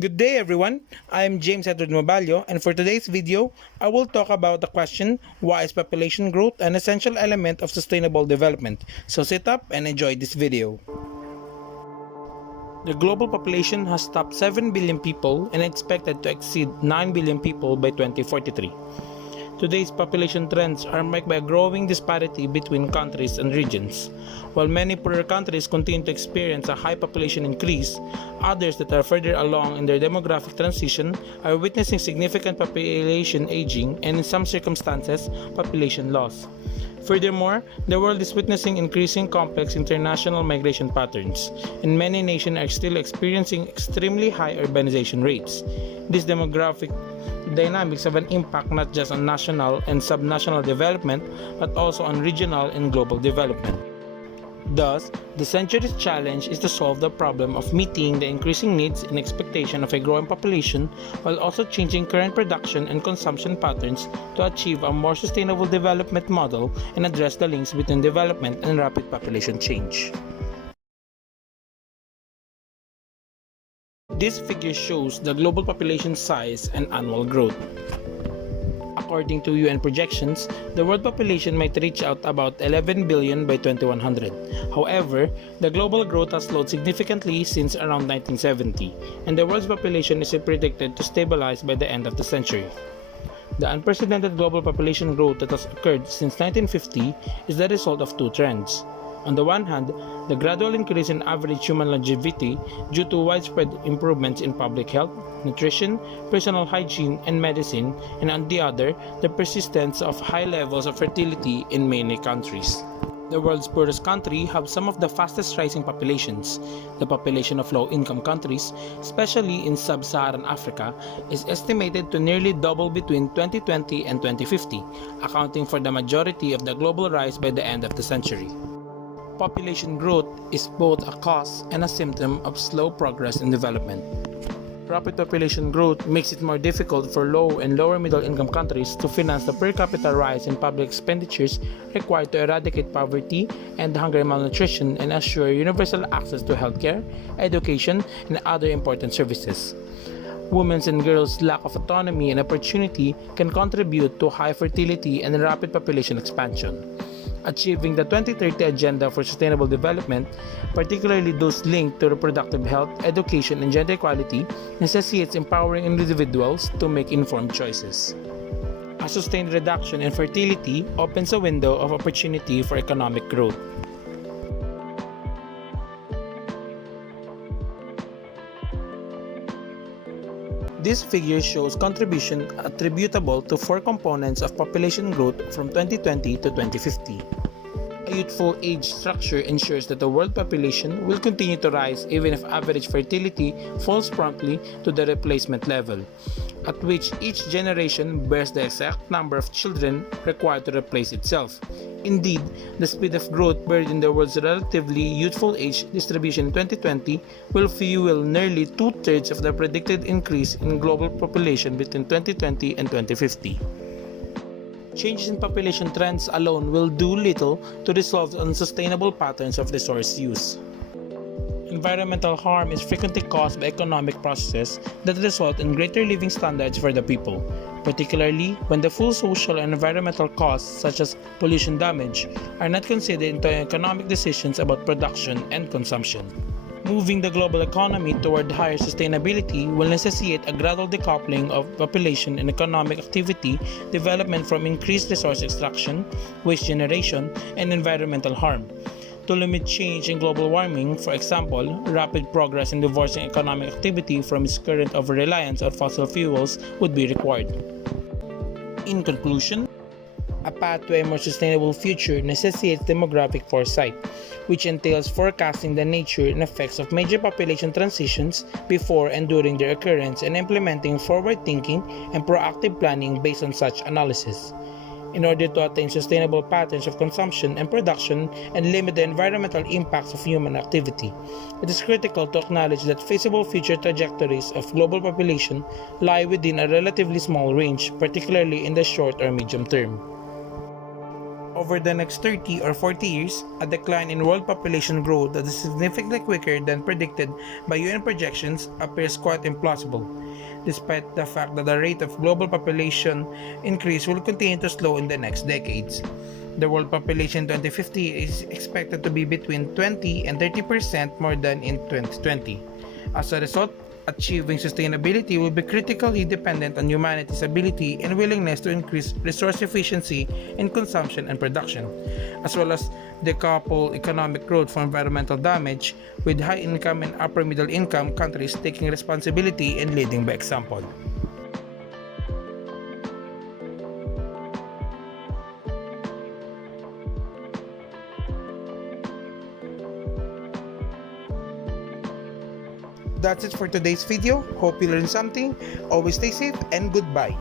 Good day everyone, I am James Edward Mabalio, and for today's video, I will talk about the question, why is population growth an essential element of sustainable development? So sit up and enjoy this video. The global population has topped 7 billion people and expected to exceed 9 billion people by 2043. Today's population trends are marked by a growing disparity between countries and regions. While many poorer countries continue to experience a high population increase, others that are further along in their demographic transition are witnessing significant population aging and, in some circumstances, population loss. Furthermore, the world is witnessing increasing complex international migration patterns, and many nations are still experiencing extremely high urbanization rates. These demographic dynamics have an impact not just on national and subnational development, but also on regional and global development. Thus, the century's challenge is to solve the problem of meeting the increasing needs and expectation of a growing population while also changing current production and consumption patterns to achieve a more sustainable development model and address the links between development and rapid population change. This figure shows the global population size and annual growth. According to UN projections, the world population might reach out about 11 billion by 2100. However, the global growth has slowed significantly since around 1970, and the world's population is predicted to stabilize by the end of the century. The unprecedented global population growth that has occurred since 1950 is the result of two trends. On the one hand, the gradual increase in average human longevity due to widespread improvements in public health, nutrition, personal hygiene, and medicine, and on the other, the persistence of high levels of fertility in many countries. The world's poorest countries have some of the fastest rising populations. The population of low-income countries, especially in sub-Saharan Africa, is estimated to nearly double between 2020 and 2050, accounting for the majority of the global rise by the end of the century. Population growth is both a cause and a symptom of slow progress in development. Rapid population growth makes it more difficult for low and lower middle income countries to finance the per capita rise in public expenditures required to eradicate poverty and hunger and malnutrition and assure universal access to healthcare, education, and other important services. Women's and girls' lack of autonomy and opportunity can contribute to high fertility and rapid population expansion. Achieving the 2030 Agenda for Sustainable Development, particularly those linked to reproductive health, education, and gender equality, necessitates empowering individuals to make informed choices. A sustained reduction in fertility opens a window of opportunity for economic growth. This figure shows contribution attributable to four components of population growth from 2020 to 2050. A youthful age structure ensures that the world population will continue to rise even if average fertility falls promptly to the replacement level, at which each generation bears the exact number of children required to replace itself. Indeed, the speed of growth buried in the world's relatively youthful age distribution in 2020 will fuel nearly two-thirds of the predicted increase in global population between 2020 and 2050. Changes in population trends alone will do little to resolve unsustainable patterns of resource use. Environmental harm is frequently caused by economic processes that result in greater living standards for the people, particularly when the full social and environmental costs such as pollution damage are not considered into economic decisions about production and consumption. Moving the global economy toward higher sustainability will necessitate a gradual decoupling of population and economic activity development from increased resource extraction, waste generation, and environmental harm. To limit change in global warming, for example, rapid progress in divorcing economic activity from its current over-reliance on fossil fuels would be required. In conclusion, a path to a more sustainable future necessitates demographic foresight, which entails forecasting the nature and effects of major population transitions before and during their occurrence and implementing forward-thinking and proactive planning based on such analysis. In order to attain sustainable patterns of consumption and production and limit the environmental impacts of human activity, it is critical to acknowledge that feasible future trajectories of global population lie within a relatively small range, particularly in the short or medium term. Over the next 30 or 40 years, a decline in world population growth that is significantly quicker than predicted by UN projections appears quite implausible, despite the fact that the rate of global population increase will continue to slow in the next decades. The world population in 2050 is expected to be between 20 and 30% more than in 2020. As a result, achieving sustainability will be critically dependent on humanity's ability and willingness to increase resource efficiency in consumption and production, as well as decouple economic growth from environmental damage, with high-income and upper-middle-income countries taking responsibility and leading by example. That's it for today's video. Hope you learned something. Always stay safe and goodbye.